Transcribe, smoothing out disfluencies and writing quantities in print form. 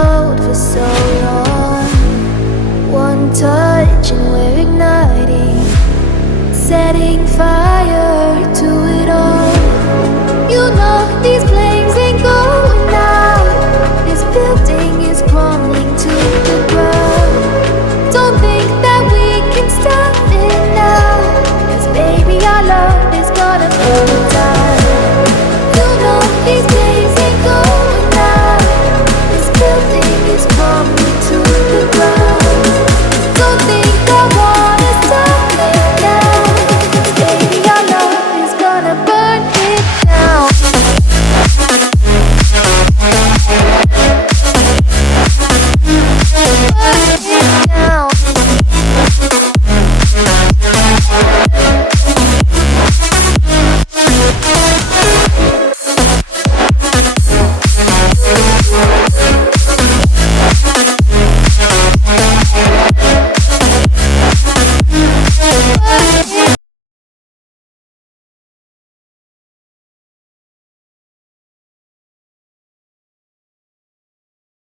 cold for so long. One touch and we're igniting, setting fire to it all. You know these places